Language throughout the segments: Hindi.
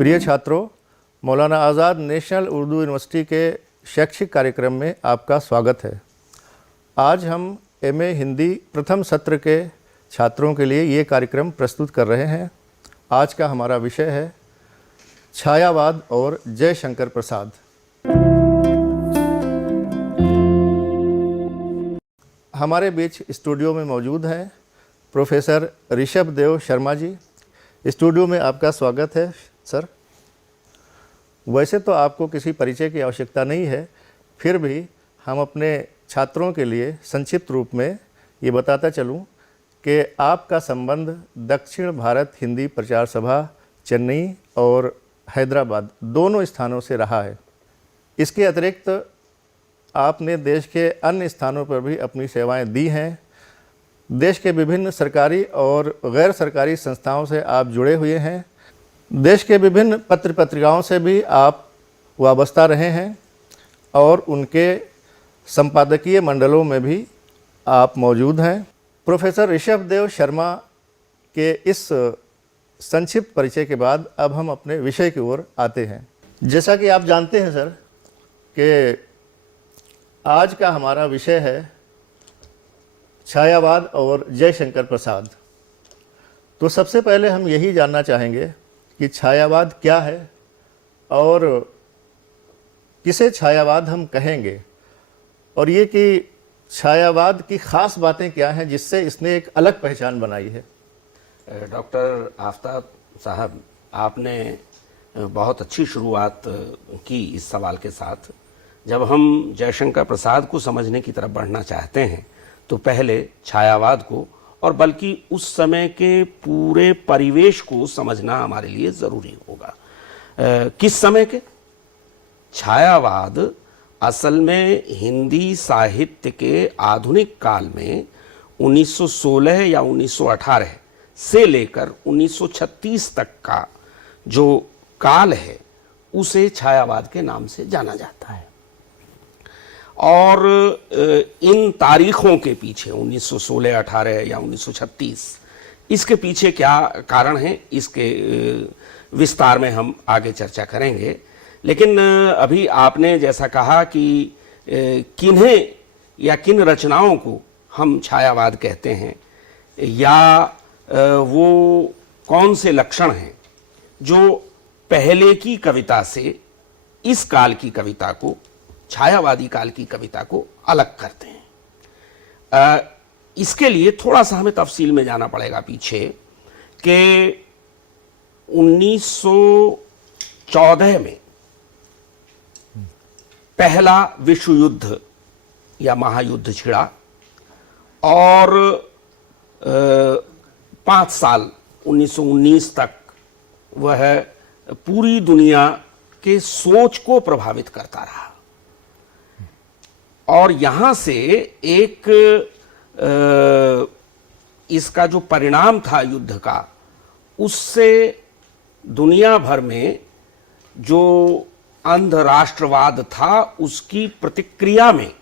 प्रिय छात्रों, मौलाना आज़ाद नेशनल उर्दू यूनिवर्सिटी के शैक्षिक कार्यक्रम में आपका स्वागत है। आज हम एमए हिंदी प्रथम सत्र के छात्रों के लिए ये कार्यक्रम प्रस्तुत कर रहे हैं। आज का हमारा विषय है छायावाद और जयशंकर प्रसाद। हमारे बीच स्टूडियो में मौजूद हैं प्रोफेसर ऋषभ देव शर्मा जी। स्टूडियो में आपका स्वागत है सर। वैसे तो आपको किसी परिचय की आवश्यकता नहीं है, फिर भी हम अपने छात्रों के लिए संक्षिप्त रूप में ये बताता चलूं कि आपका संबंध दक्षिण भारत हिंदी प्रचार सभा चेन्नई और हैदराबाद दोनों स्थानों से रहा है। इसके अतिरिक्त आपने देश के अन्य स्थानों पर भी अपनी सेवाएं दी हैं। देश के विभिन्न सरकारी और गैर सरकारी संस्थाओं से आप जुड़े हुए हैं। देश के विभिन्न पत्र पत्रिकाओं से भी आप वाबस्ता रहे हैं और उनके संपादकीय मंडलों में भी आप मौजूद हैं। प्रोफेसर ऋषभ देव शर्मा के इस संक्षिप्त परिचय के बाद अब हम अपने विषय की ओर आते हैं। जैसा कि आप जानते हैं सर कि आज का हमारा विषय है छायावाद और जयशंकर प्रसाद। तो सबसे पहले हम यही जानना चाहेंगे कि छायावाद क्या है और किसे छायावाद हम कहेंगे, और ये कि छायावाद की ख़ास बातें क्या हैं जिससे इसने एक अलग पहचान बनाई है। डॉक्टर आफ्ताब साहब, आपने बहुत अच्छी शुरुआत की इस सवाल के साथ। जब हम जयशंकर प्रसाद को समझने की तरफ बढ़ना चाहते हैं तो पहले छायावाद को और बल्कि उस समय के पूरे परिवेश को समझना हमारे लिए ज़रूरी होगा। किस समय के? छायावाद असल में हिंदी साहित्य के आधुनिक काल में 1916 या 1918 से लेकर 1936 तक का जो काल है उसे छायावाद के नाम से जाना जाता है। और इन तारीखों के पीछे 1916, 18 या 1936, इसके पीछे क्या कारण है, इसके विस्तार में हम आगे चर्चा करेंगे। लेकिन अभी आपने जैसा कहा कि किन्हें या किन रचनाओं को हम छायावाद कहते हैं, या वो कौन से लक्षण हैं जो पहले की कविता से इस काल की कविता को, छायावादी काल की कविता को अलग करते हैं। इसके लिए थोड़ा सा हमें तफसील में जाना पड़ेगा पीछे कि 1914 में पहला विश्व युद्ध या महायुद्ध छिड़ा और 5 साल 1919 तक वह पूरी दुनिया के सोच को प्रभावित करता रहा। और यहां से एक इसका जो परिणाम था युद्ध का, उससे दुनिया भर में जो अंधराष्ट्रवाद था उसकी प्रतिक्रिया में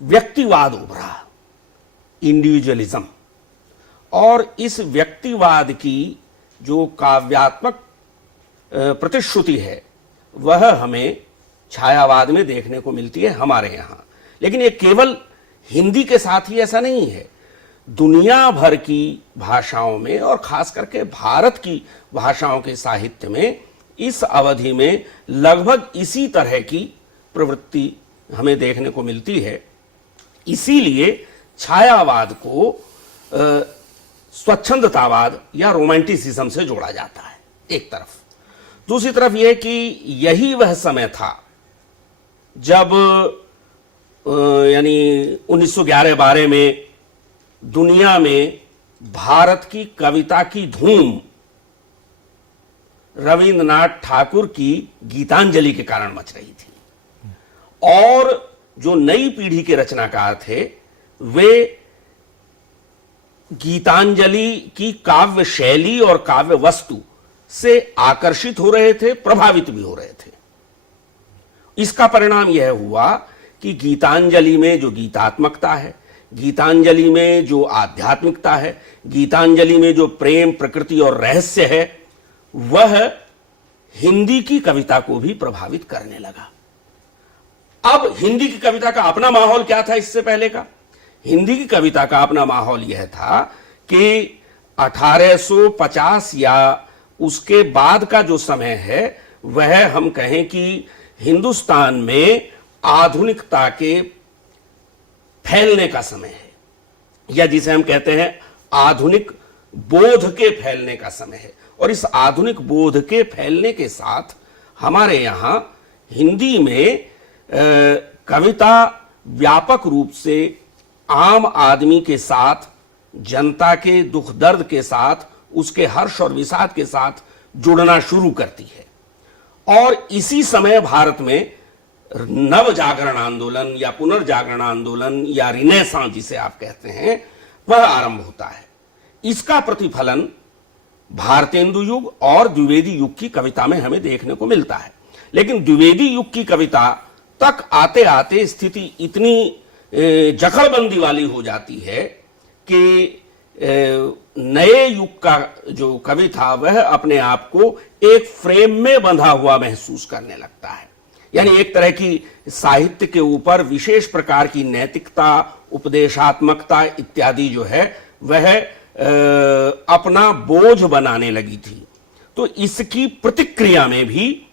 व्यक्तिवाद उभरा, इंडिविजुअलिज्म। और इस व्यक्तिवाद की जो काव्यात्मक प्रतिश्रुति है वह हमें छायावाद में देखने को मिलती है हमारे यहाँ। लेकिन ये केवल हिंदी के साथ ही ऐसा नहीं है, दुनिया भर की भाषाओं में और खास करके भारत की भाषाओं के साहित्य में इस अवधि में लगभग इसी तरह की प्रवृत्ति हमें देखने को मिलती है। इसीलिए छायावाद को स्वच्छंदतावाद या रोमांटिसिज्म से जोड़ा जाता है एक तरफ। दूसरी तरफ यह कि यही वह समय था जब यानी 1911-12 में दुनिया में भारत की कविता की धूम रविंद्रनाथ ठाकुर की गीतांजलि के कारण मच रही थी। और जो नई पीढ़ी के रचनाकार थे वे गीतांजलि की काव्य शैली और काव्य वस्तु से आकर्षित हो रहे थे, प्रभावित भी हो रहे थे। इसका परिणाम यह हुआ कि गीतांजलि में जो गीतात्मकता है, गीतांजलि में जो आध्यात्मिकता है, गीतांजलि में जो प्रेम, प्रकृति और रहस्य है, वह हिंदी की कविता को भी प्रभावित करने लगा। अब हिंदी की कविता का अपना माहौल क्या था इससे पहले का? हिंदी की कविता का अपना माहौल यह था कि 1850 या उसके बाद का जो समय है वह हम कहें कि हिंदुस्तान में आधुनिकता के फैलने का समय है, या जिसे हम कहते हैं आधुनिक बोध के फैलने का समय है। और इस आधुनिक बोध के फैलने के साथ हमारे यहां हिंदी में कविता व्यापक रूप से आम आदमी के साथ, जनता के दुख दर्द के साथ, उसके हर्ष और विषाद के साथ जुड़ना शुरू करती है। और इसी समय भारत में नव जागरण आंदोलन या पुनर्जागरण आंदोलन या रिनेसांस जिसे आप कहते हैं, वह आरंभ होता है। इसका प्रतिफलन भारतेंदु युग और द्विवेदी युग की कविता में हमें देखने को मिलता है। लेकिन द्विवेदी युग की कविता तक आते आते स्थिति इतनी जखड़बंदी वाली हो जाती है कि नए युग का जो कवि था वह अपने आप को एक फ्रेम में बंधा हुआ महसूस करने लगता है। यानी एक तरह की साहित्य के ऊपर विशेष प्रकार की नैतिकता, उपदेशात्मकता इत्यादि जो है वह अपना बोझ बनाने लगी थी। तो इसकी प्रतिक्रिया में भी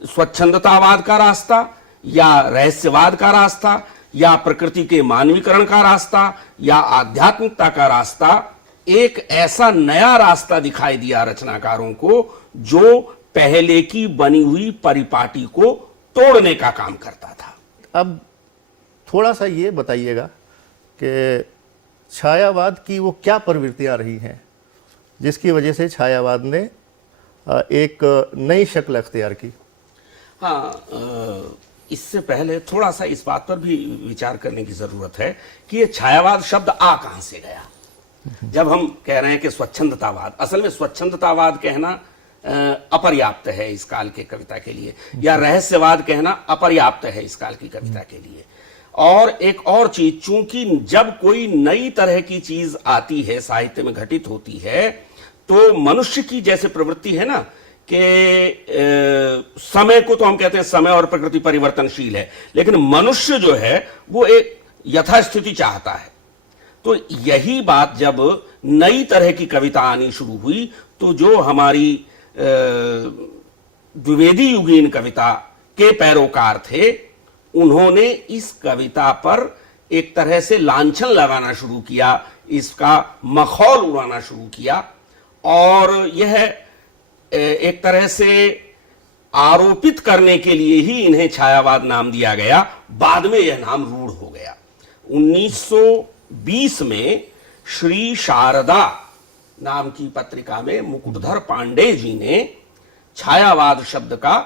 स्वच्छंदतावाद का रास्ता या रहस्यवाद का रास्ता या प्रकृति के मानवीकरण का रास्ता या आध्यात्मिकता का रास्ता, एक ऐसा नया रास्ता दिखाई दिया रचनाकारों को जो पहले की बनी हुई परिपाटी को तोड़ने का काम करता था। अब थोड़ा सा ये बताइएगा कि छायावाद की वो क्या प्रवृत्तियां रही हैं जिसकी वजह से छायावाद ने एक नई शक्ल अख्तियार की। हाँ, इससे पहले थोड़ा सा इस बात पर भी विचार करने की जरूरत है कि ये छायावाद शब्द आ कहां से गया। जब हम कह रहे हैं कि स्वच्छंदतावाद, असल में स्वच्छंदतावाद कहना अपर्याप्त है इस काल के कविता के लिए, या रहस्यवाद कहना अपर्याप्त है इस काल की कविता के लिए। और एक और चीज, चूंकि जब कोई नई तरह की चीज आती है, साहित्य में घटित होती है, तो मनुष्य की जैसे प्रवृत्ति है ना कि समय को तो हम कहते हैं समय और प्रकृति परिवर्तनशील है, लेकिन मनुष्य जो है वो एक यथास्थिति चाहता है। तो यही बात जब नई तरह की कविता आनी शुरू हुई तो जो हमारी द्विवेदी युगीन कविता के पैरोकार थे, उन्होंने इस कविता पर एक तरह से लांछन लगाना शुरू किया, इसका मखौल उड़ाना शुरू किया, और यह एक तरह से आरोपित करने के लिए ही इन्हें छायावाद नाम दिया गया। बाद में यह नाम रूढ़ हो गया। 1920 में श्री शारदा नाम की पत्रिका में मुकुटधर पांडे जी ने छायावाद शब्द का,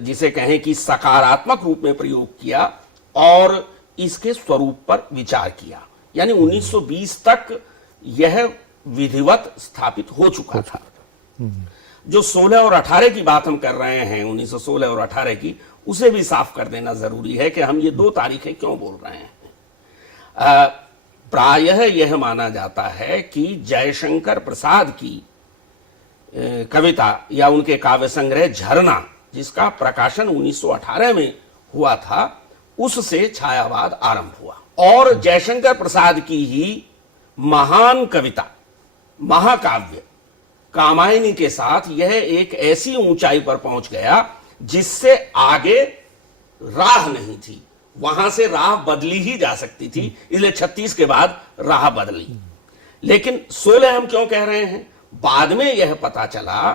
जिसे कहें कि सकारात्मक रूप में प्रयोग किया और इसके स्वरूप पर विचार किया। यानी 1920 तक यह विधिवत स्थापित हो चुका था। जो 16 और 18 की बात हम कर रहे हैं, 1916 और 18 की, उसे भी साफ कर देना जरूरी है कि हम ये दो तारीखें क्यों बोल रहे हैं। प्रायः यह माना जाता है कि जयशंकर प्रसाद की कविता या उनके काव्य संग्रह झरना, जिसका प्रकाशन 1918 में हुआ था, उससे छायावाद आरंभ हुआ। और जयशंकर प्रसाद की ही महान कविता महाकाव्य कामायनी के साथ यह एक ऐसी ऊंचाई पर पहुंच गया जिससे आगे राह नहीं थी। वहां से राह बदली ही जा सकती थी, इसलिए 36 के बाद राह बदली। लेकिन 16 हम क्यों कह रहे हैं? बाद में यह पता चला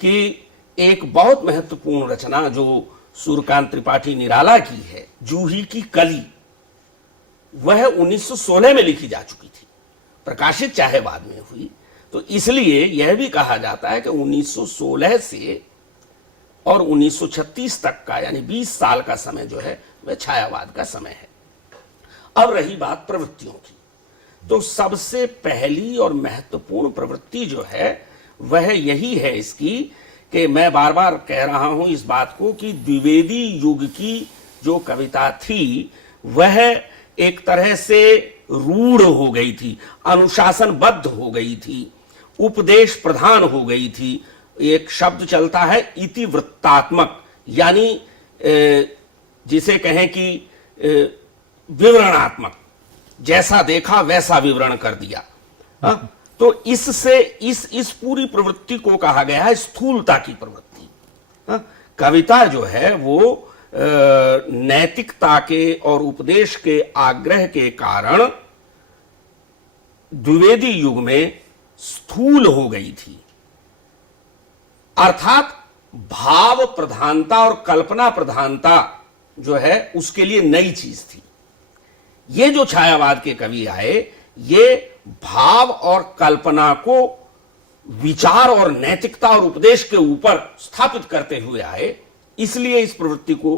कि एक बहुत महत्वपूर्ण रचना जो सूर्यकांत त्रिपाठी निराला की है, जूही की कली, वह 1916 में लिखी जा चुकी थी, प्रकाशित चाहे बाद में हुई। तो इसलिए यह भी कहा जाता है कि 1916 से और 1936 तक का, यानी 20 साल का समय जो है वह छायावाद का समय है। अब रही बात प्रवृत्तियों की, तो सबसे पहली और महत्वपूर्ण प्रवृत्ति जो है वह यही है इसकी कि मैं बार बार कह रहा हूं इस बात को कि द्विवेदी युग की जो कविता थी वह एक तरह से रूढ़ हो गई थी, अनुशासनबद्ध हो गई थी, उपदेश प्रधान हो गई थी। एक शब्द चलता है इतिवृत्तात्मक, यानी जिसे कहें कि विवरणात्मक, जैसा देखा वैसा विवरण कर दिया। तो इससे इस पूरी प्रवृत्ति को कहा गया है स्थूलता की प्रवृत्ति। कविता जो है वो नैतिकता के और उपदेश के आग्रह के कारण द्विवेदी युग में स्थूल हो गई थी, अर्थात भाव प्रधानता और कल्पना प्रधानता जो है उसके लिए नई चीज थी। ये जो छायावाद के कवि आए ये भाव और कल्पना को विचार और नैतिकता और उपदेश के ऊपर स्थापित करते हुए आए। इसलिए इस प्रवृत्ति को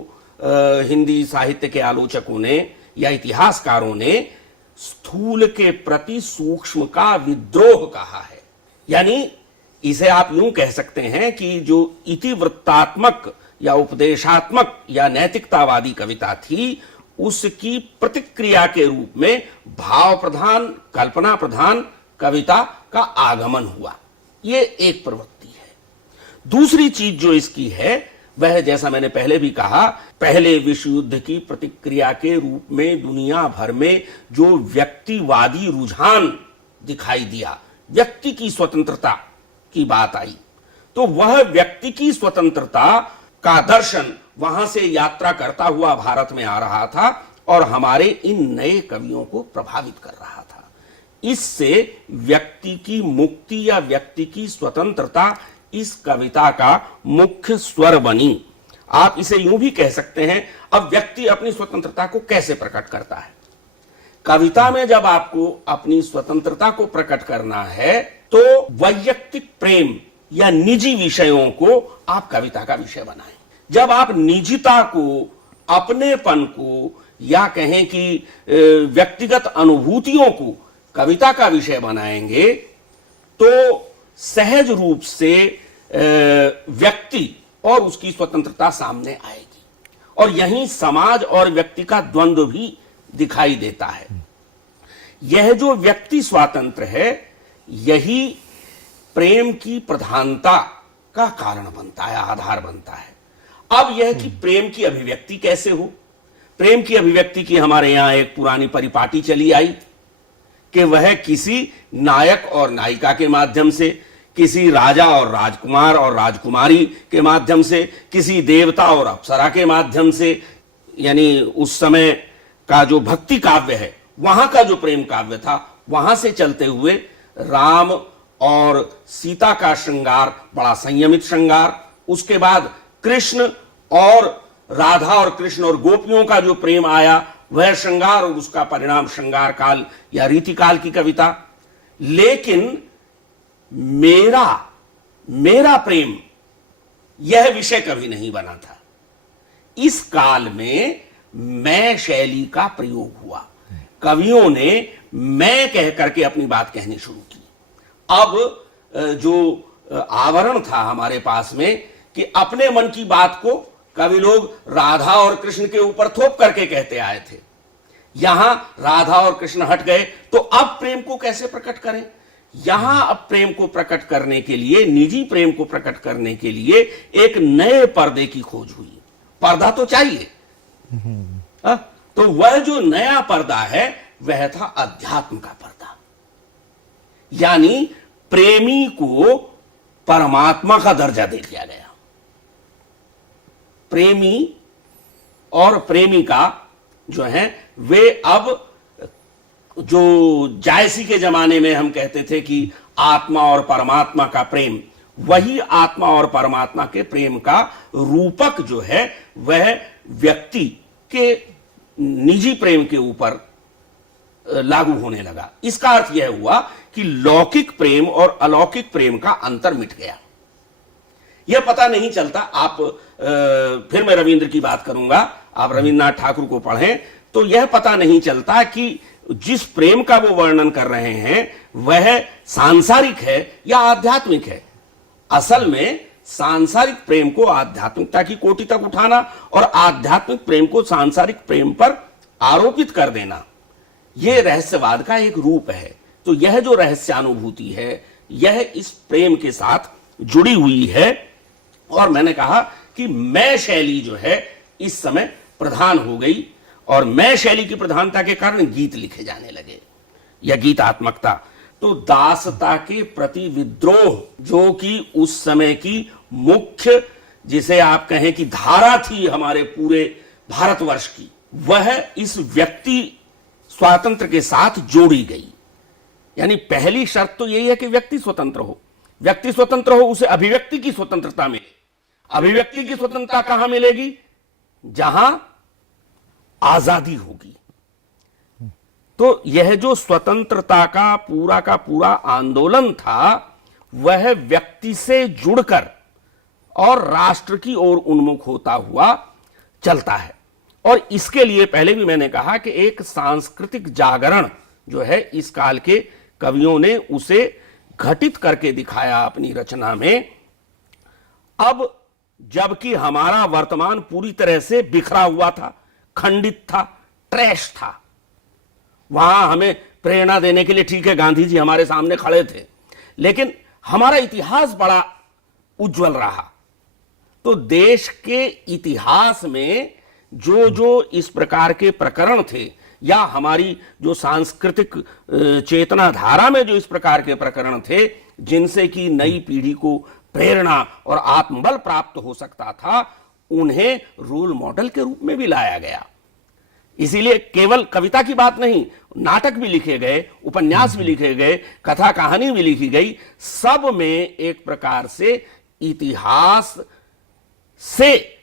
हिंदी साहित्य के आलोचकों ने या इतिहासकारों ने स्थूल के प्रति सूक्ष्म का विद्रोह कहा है। यानी इसे आप यूं कह सकते हैं कि जो इतिवृत्तात्मक या उपदेशात्मक या नैतिकतावादी कविता थी उसकी प्रतिक्रिया के रूप में भाव प्रधान, कल्पना प्रधान कविता का आगमन हुआ। ये एक प्रवृत्ति है। दूसरी चीज जो इसकी है वह, जैसा मैंने पहले भी कहा, पहले विश्व युद्ध की प्रतिक्रिया के रूप में दुनिया भर में जो व्यक्तिवादी रुझान दिखाई दिया, व्यक्ति की स्वतंत्रता की बात आई, तो वह व्यक्ति की स्वतंत्रता का दर्शन वहां से यात्रा करता हुआ भारत में आ रहा था और हमारे इन नए कवियों को प्रभावित कर रहा था। इससे व्यक्ति की मुक्ति या व्यक्ति की स्वतंत्रता इस कविता का मुख्य स्वर बनी। आप इसे यूं भी कह सकते हैं, अब व्यक्ति अपनी स्वतंत्रता को कैसे प्रकट करता है? कविता में जब आपको अपनी स्वतंत्रता को प्रकट करना है तो वैयक्तिक प्रेम या निजी विषयों को आप कविता का विषय बनाएं। जब आप निजता को, अपनेपन को या कहें कि व्यक्तिगत अनुभूतियों को कविता का विषय बनाएंगे तो सहज रूप से व्यक्ति और उसकी स्वतंत्रता सामने आएगी और यहीं समाज और व्यक्ति का द्वंद्व भी दिखाई देता है। यह जो व्यक्ति स्वातंत्र्य है यही प्रेम की प्रधानता का कारण बनता है, आधार बनता है। अब यह कि प्रेम की अभिव्यक्ति कैसे हो? प्रेम की अभिव्यक्ति की हमारे यहां एक पुरानी परिपाटी चली आई कि वह किसी नायक और नायिका के माध्यम से, किसी राजा और राजकुमार और राजकुमारी के माध्यम से, किसी देवता और अप्सरा के माध्यम से, यानी उस समय का जो भक्ति काव्य है वहां का जो प्रेम काव्य था वहां से चलते हुए राम और सीता का श्रृंगार बड़ा संयमित श्रृंगार, उसके बाद कृष्ण और राधा और कृष्ण और गोपियों का जो प्रेम आया वह श्रृंगार और उसका परिणाम श्रृंगार काल या रीतिकाल की कविता। लेकिन मेरा प्रेम यह विषय कभी नहीं बना था। इस काल में मैं शैली का प्रयोग हुआ, कवियों ने मैं कह करके अपनी बात कहनी शुरू की। अब जो आवरण था हमारे पास में कि अपने मन की बात को कवि लोग राधा और कृष्ण के ऊपर थोप करके कहते आए थे, यहां राधा और कृष्ण हट गए तो अब प्रेम को कैसे प्रकट करें? यहां अब प्रेम को प्रकट करने के लिए, निजी प्रेम को प्रकट करने के लिए एक नए पर्दे की खोज हुई। पर्दा तो चाहिए। तो वह जो नया पर्दा है वह था अध्यात्म का पर्दा, यानी प्रेमी को परमात्मा का दर्जा दे दिया गया। प्रेमी और प्रेमिका जो हैं वे अब, जो जायसी के जमाने में हम कहते थे कि आत्मा और परमात्मा का प्रेम, वही आत्मा और परमात्मा के प्रेम का रूपक जो है वह व्यक्ति के निजी प्रेम के ऊपर लागू होने लगा। इसका अर्थ यह हुआ कि लौकिक प्रेम और अलौकिक प्रेम का अंतर मिट गया। यह पता नहीं चलता। आप फिर मैं रविंद्र की बात करूंगा, आप रविन्द्रनाथ ठाकुर को पढ़ें तो यह पता नहीं चलता कि जिस प्रेम का वो वर्णन कर रहे हैं वह सांसारिक है या आध्यात्मिक है। असल में सांसारिक प्रेम को आध्यात्मिकता की कोटि तक उठाना और आध्यात्मिक प्रेम को सांसारिक प्रेम पर आरोपित कर देना, यह रहस्यवाद का एक रूप है। तो यह जो रहस्यानुभूति है यह इस प्रेम के साथ जुड़ी हुई है। और मैंने कहा कि मैं शैली जो है इस समय प्रधान हो गई, और मैं शैली की प्रधानता के कारण गीत लिखे जाने लगे या गीतात्मकता। तो दासता के प्रति विद्रोह, जो कि उस समय की मुख्य, जिसे आप कहें कि धारा थी हमारे पूरे भारतवर्ष की, वह इस व्यक्ति स्वातंत्र के साथ जोड़ी गई। यानी पहली शर्त तो यही है कि व्यक्ति स्वतंत्र हो। व्यक्ति स्वतंत्र हो, उसे अभिव्यक्ति की स्वतंत्रता मिले। अभिव्यक्ति की स्वतंत्रता कहां मिलेगी? जहां आजादी होगी। तो यह जो स्वतंत्रता का पूरा आंदोलन था, वह व्यक्ति से जुड़कर और राष्ट्र की ओर उन्मुख होता हुआ चलता है। और इसके लिए पहले भी मैंने कहा कि एक सांस्कृतिक जागरण जो है इस काल के कवियों ने उसे घटित करके दिखाया अपनी रचना में। अब जबकि हमारा वर्तमान पूरी तरह से बिखरा हुआ था, खंडित था, ट्रैश था, वहां हमें प्रेरणा देने के लिए ठीक है गांधी जी हमारे सामने खड़े थे, लेकिन हमारा इतिहास बड़ा उज्जवल रहा। तो देश के इतिहास में जो जो इस प्रकार के प्रकरण थे, या हमारी जो सांस्कृतिक चेतना धारा में जो इस प्रकार के प्रकरण थे, जिनसे कि नई पीढ़ी को प्रेरणा और आत्मबल प्राप्त हो सकता था, उन्हें रोल मॉडल के रूप में भी लाया गया। इसीलिए केवल कविता की बात नहीं, नाटक भी लिखे गए, उपन्यास भी लिखे गए, कथा कहानी भी लिखी गई। सब में एक प्रकार से इतिहास से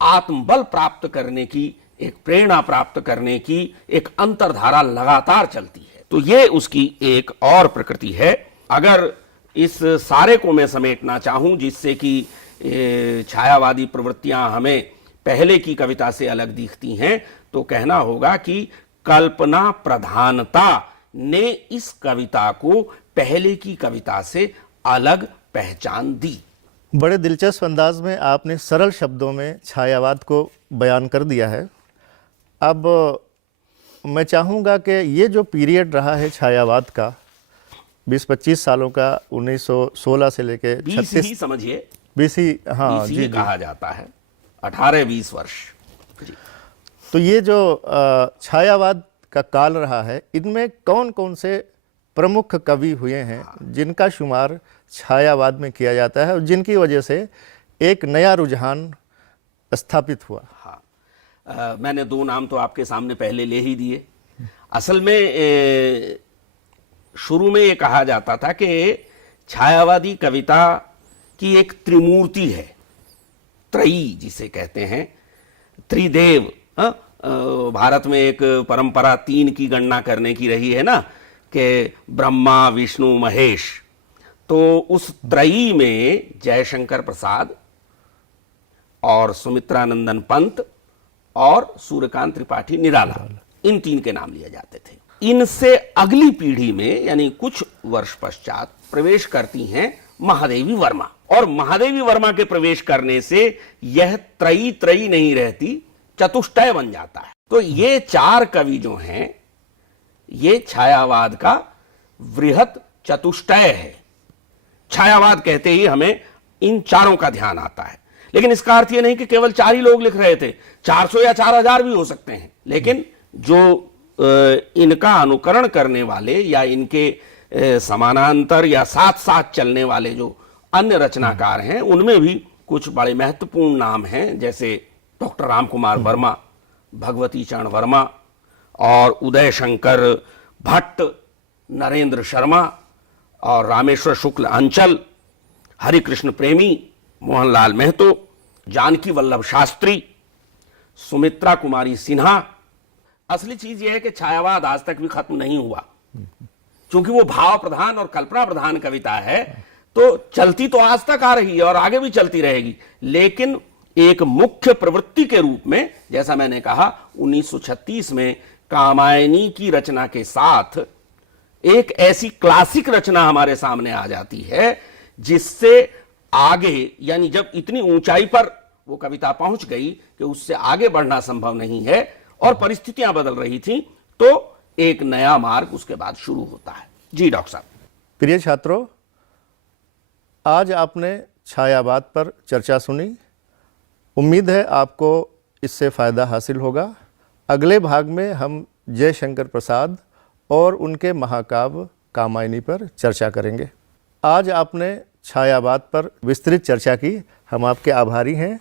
आत्मबल प्राप्त करने की, एक प्रेरणा प्राप्त करने की एक अंतर्धारा लगातार चलती है। तो ये उसकी एक और प्रकृति है। अगर इस सारे को मैं समेटना चाहूं, जिससे कि छायावादी प्रवृत्तियां हमें पहले की कविता से अलग दिखती हैं, तो कहना होगा कि कल्पना प्रधानता ने इस कविता को पहले की कविता से अलग पहचान दी। बड़े दिलचस्प अंदाज में आपने सरल शब्दों में छायावाद को बयान कर दिया है। अब मैं चाहूँगा कि ये जो पीरियड रहा है छायावाद का 20-25 सालों का, 1916 से लेके 36 समझिए, 20 ही, हाँ जी कहा जाता है, 18-20 वर्ष जी। तो ये जो छायावाद का काल रहा है, इनमें कौन कौन से प्रमुख कवि हुए हैं जिनका शुमार छायावाद में किया जाता है और जिनकी वजह से एक नया रुझान स्थापित हुआ? हाँ, मैंने दो नाम तो आपके सामने पहले ले ही दिए। असल में शुरू में ये कहा जाता था कि छायावादी कविता की एक त्रिमूर्ति है, त्रयी जिसे कहते हैं, त्रिदेव। भारत में एक परंपरा 3 की गणना करने की रही है ना, कि ब्रह्मा, विष्णु, महेश। तो उस त्रयी में जयशंकर प्रसाद और सुमित्रानंदन पंत और सूर्यकांत त्रिपाठी निराला, इन 3 के नाम लिए जाते थे। इनसे अगली पीढ़ी में, यानी कुछ वर्ष पश्चात, प्रवेश करती हैं महादेवी वर्मा। और महादेवी वर्मा के प्रवेश करने से यह त्रयी त्रयी नहीं रहती, चतुष्टय बन जाता है। तो ये 4 कवि जो हैं, ये छायावाद का वृहत चतुष्टय है। छायावाद कहते ही हमें इन चारों का ध्यान आता है, लेकिन इसका अर्थ ये नहीं कि केवल 4 ही लोग लिख रहे थे, 400 या 4000 भी हो सकते हैं। लेकिन जो इनका अनुकरण करने वाले या इनके समानांतर या साथ साथ चलने वाले जो अन्य रचनाकार हैं, उनमें भी कुछ बड़े महत्वपूर्ण नाम हैं, जैसे डॉक्टर राम कुमार वर्मा, भगवती चरण वर्मा और उदय शंकर भट्ट, नरेंद्र शर्मा और रामेश्वर शुक्ल अंचल, हरिकृष्ण प्रेमी, मोहनलाल महतो, जानकी वल्लभ शास्त्री, सुमित्रा कुमारी सिन्हा। असली चीज यह है कि छायावाद आज तक भी खत्म नहीं हुआ, क्योंकि वो भाव प्रधान और कल्पना प्रधान कविता है। तो चलती तो आज तक आ रही है और आगे भी चलती रहेगी, लेकिन एक मुख्य प्रवृत्ति के रूप में, जैसा मैंने कहा, 1936 में कामायनी की रचना के साथ एक ऐसी क्लासिक रचना हमारे सामने आ जाती है जिससे आगे, यानी जब इतनी ऊंचाई पर वो कविता पहुंच गई कि उससे आगे बढ़ना संभव नहीं है और परिस्थितियां बदल रही थी, तो एक नया मार्ग उसके बाद शुरू होता है। जी डॉक्टर साहब। प्रिय छात्रों, आज आपने छायावाद पर चर्चा सुनी। उम्मीद है आपको इससे फ़ायदा हासिल होगा। अगले भाग में हम जयशंकर प्रसाद और उनके महाकाव्य कामायनी पर चर्चा करेंगे। आज आपने छायावाद पर विस्तृत चर्चा की, हम आपके आभारी हैं।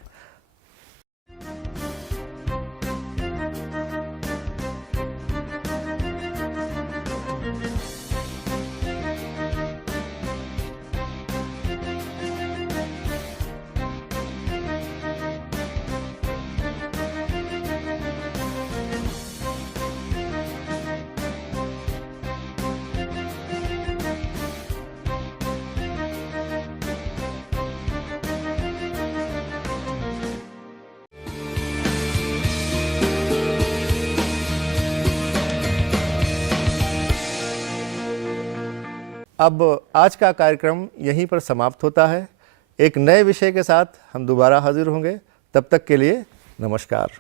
अब आज का कार्यक्रम यहीं पर समाप्त होता है। एक नए विषय के साथ हम दोबारा हाजिर होंगे। तब तक के लिए नमस्कार।